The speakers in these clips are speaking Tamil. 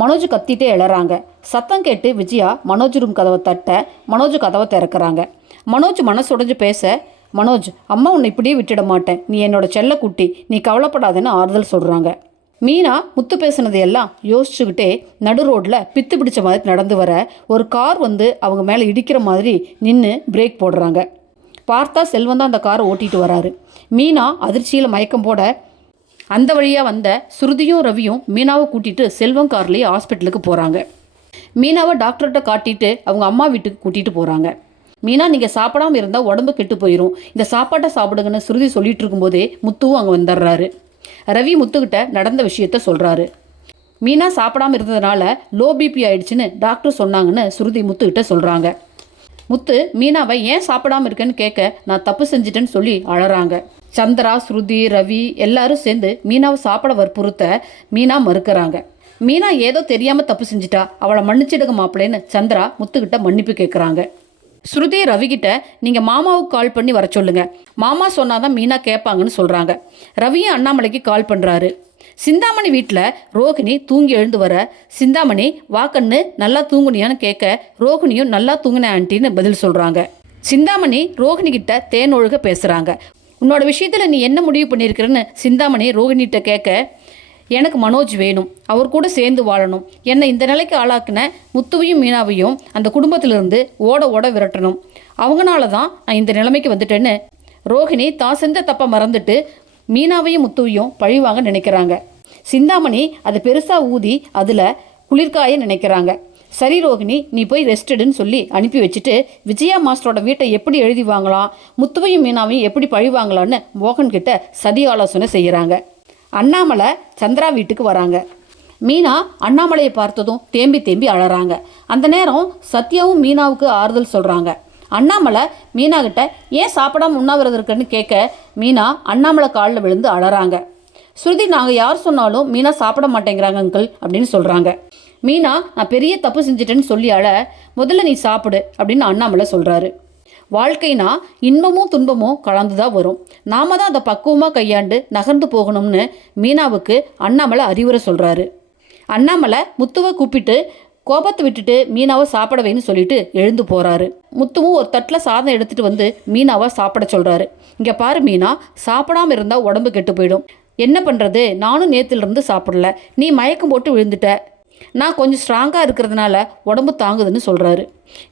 மனோஜ் கத்திட்டே எழறாங்க. சத்தம் கேட்டு விஜயா மனோஜ் ரூம் கதவை தட்ட மனோஜ் கதவை திறக்கிறாங்க. மனோஜ் மனசுடைஞ்சு பேச, மனோஜ் அம்மா உன்னை இப்படியே விட்டுட மாட்டேன், நீ என்னோட செல்ல குட்டி, நீ கவலைப்படாதன்னு ஆறுதல் சொல்கிறாங்க. மீனா முத்து பேசுனது எல்லாம் யோசிச்சுக்கிட்டே நடு ரோட்டில் பித்து பிடிச்ச மாதிரி நடந்து வர ஒரு கார் வந்து அவங்க மேலே இடிக்கிற மாதிரி நின்று பிரேக் போடுறாங்க. பார்த்தா செல்வம் தான் அந்த காரை ஓட்டிகிட்டு வராரு. மீனா அதிர்ச்சியில் மயக்கம் போட அந்த வழியாக வந்த ஸ்ருதியும் ரவியும் மீனாவை கூட்டிகிட்டு செல்வம் கார்லேயே ஹாஸ்பிட்டலுக்கு போகிறாங்க. மீனாவை டாக்டர்கிட்ட காட்டிட்டு அவங்க அம்மா வீட்டுக்கு கூட்டிகிட்டு போகிறாங்க. மீனா நீங்கள் சாப்பிடாமல் இருந்தால் உடம்பு கெட்டு போயிடும், இந்த சாப்பாட்டை சாப்பிடுங்கன்னு ஸ்ருதி சொல்லிட்டு இருக்கும்போதே முத்துவும் அங்கே வந்துடுறாரு. ரவி முத்துக்கிட்ட நடந்த விஷயத்த சொல்கிறாரு. மீனா சாப்பிடாமல் இருந்ததுனால லோ பிபி ஆயிடுச்சுன்னு டாக்டர் சொன்னாங்கன்னு ஸ்ருதி முத்துக்கிட்ட சொல்கிறாங்க. முத்து மீனாவை ஏன் சாப்பிடாமல் இருக்கேன்னு கேட்க, நான் தப்பு செஞ்சிட்டேன்னு சொல்லி அழறாங்க. சந்திரா, ஸ்ருதி, ரவி எல்லாரும் சேர்ந்து மீனாவை சாப்பிட வற்புறுத்த மீனா மறுக்கிறாங்க. மீனா ஏதோ தெரியாமல் தப்பு செஞ்சிட்டா, அவளை மன்னிச்சிடுங்க மாப்பிள்ளைன்னு சந்திரா முத்துக்கிட்ட மன்னிப்பு கேட்குறாங்க. ஸ்ருதி ரவிக்கிட்ட நீங்கள் மாமாவுக்கு கால் பண்ணி வர சொல்லுங்க, மாமா சொன்னாதான் மீனா கேட்பாங்கன்னு சொல்கிறாங்க. ரவியும் அண்ணாமலைக்கு கால் பண்ணுறாரு. சிந்தாமணி வீட்டில் ரோகிணி தூங்கி எழுந்து வர, சிந்தாமணி வாக்கண்ணு நல்லா தூங்குனியான்னு கேட்க, ரோகிணியும் நல்லா தூங்குனேன் ஆண்டின்னு பதில் சொல்கிறாங்க. சிந்தாமணி ரோகிணி கிட்ட தேன் ஒழுக பேசுகிறாங்க. உன்னோட விஷயத்தில் நீ என்ன முடிவு பண்ணியிருக்கிறன்னு சிந்தாமணி ரோகிணிகிட்ட கேட்க, எனக்கு மனோஜ் வேணும், அவர் கூட சேர்ந்து வாழணும், என்னை இந்த நிலைக்கு ஆளாக்குன முத்துவையும் மீனாவையும் அந்த குடும்பத்திலிருந்து ஓட ஓட விரட்டணும், அவங்களால தான் நான் இந்த நிலைமைக்கு வந்துட்டேன்னு ரோகிணி தான் செஞ்ச தப்பை மறந்துட்டு மீனாவையும் முத்துவையும் பழிவாங்க நினைக்கிறாங்க. சிந்தாமணி அதை பெருசாக ஊதி அதில் குளிர்காய நினைக்கிறாங்க. சரி ரோகிணி, நீ போய் ரெஸ்டடுன்னு சொல்லி அனுப்பி வச்சுட்டு விஜயா மாஸ்டரோட வீட்டை எப்படி எழுதி வாங்கலாம், முத்துவையும் மீனாவையும் எப்படி பழி வாங்கலான்னு மோகன்கிட்ட சதி ஆலோசனை செய்கிறாங்க. அண்ணாமலை சந்திரா வீட்டுக்கு வராங்க. மீனா அண்ணாமலையை பார்த்ததும் தேம்பி தேம்பி அழறாங்க. அந்த நேரம் சத்யாவும் மீனாவுக்கு ஆறுதல் சொல்கிறாங்க. அண்ணாமலை மீனா கிட்ட ஏன் சாப்பிடாம உண்ணாவிரதம் இருக்குன்னு கேட்க, மீனா அண்ணாமலை காலில் விழுந்து அழறாங்க. ஸ்ருதி, நாங்கள் யார் சொன்னாலும் மீனா சாப்பிட மாட்டேங்கிறாங்க அங்கிள் அப்படின்னு சொல்கிறாங்க. மீனா, நான் பெரிய தப்பு செஞ்சிட்டேன்னு சொல்லி அழ, முதல்ல நீ சாப்பிடு அப்படின்னு அண்ணாமலை சொல்கிறாரு. வாழ்க்கைனா இன்பமும் துன்பமும் கலந்து தான் வரும், நாம தான் அதை பக்குவமாக கையாண்டு நகர்ந்து போகணும்னு மீனாவுக்கு அண்ணாமலை அறிவுரை சொல்கிறாரு. அண்ணாமலை முத்துவை கூப்பிட்டு கோபத்தை விட்டுட்டு மீனாவை சாப்பிட வைன்னு சொல்லிட்டு எழுந்து போகிறாரு. முத்துவும் ஒரு தட்டில் சாதம் எடுத்துகிட்டு வந்து மீனாவை சாப்பிட சொல்கிறாரு. இங்கே பாரு மீனா, சாப்பிடாமல் இருந்தால் உடம்பு கெட்டு போயிடும், என்ன பண்ணுறது, நானும் நேற்றுலேருந்து சாப்பிடல, நீ மயக்கம் போட்டு விழுந்துட்ட, நான் கொஞ்சம் ஸ்ட்ராங்காக இருக்கிறதுனால உடம்பு தாங்குதுன்னு சொல்கிறாரு.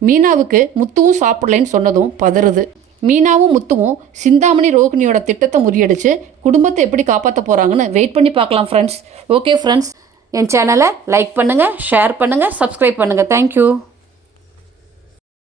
மீனாவுக்கு முத்துவும் சாப்பிடலைன்னு சொன்னதும் பதறுது. மீனாவும் முத்துவும் சிந்தாமணி ரோகிணியோட திட்டத்தை முறியடிச்சு குடும்பத்தை எப்படி காப்பாற்ற போகிறாங்கன்னு வெயிட் பண்ணி பார்க்கலாம் ஃப்ரெண்ட்ஸ். ஓகே ஃப்ரெண்ட்ஸ், என் சேனலை லைக் பண்ணுங்கள், ஷேர் பண்ணுங்கள், சப்ஸ்கிரைப் பண்ணுங்கள். தேங்க்யூ.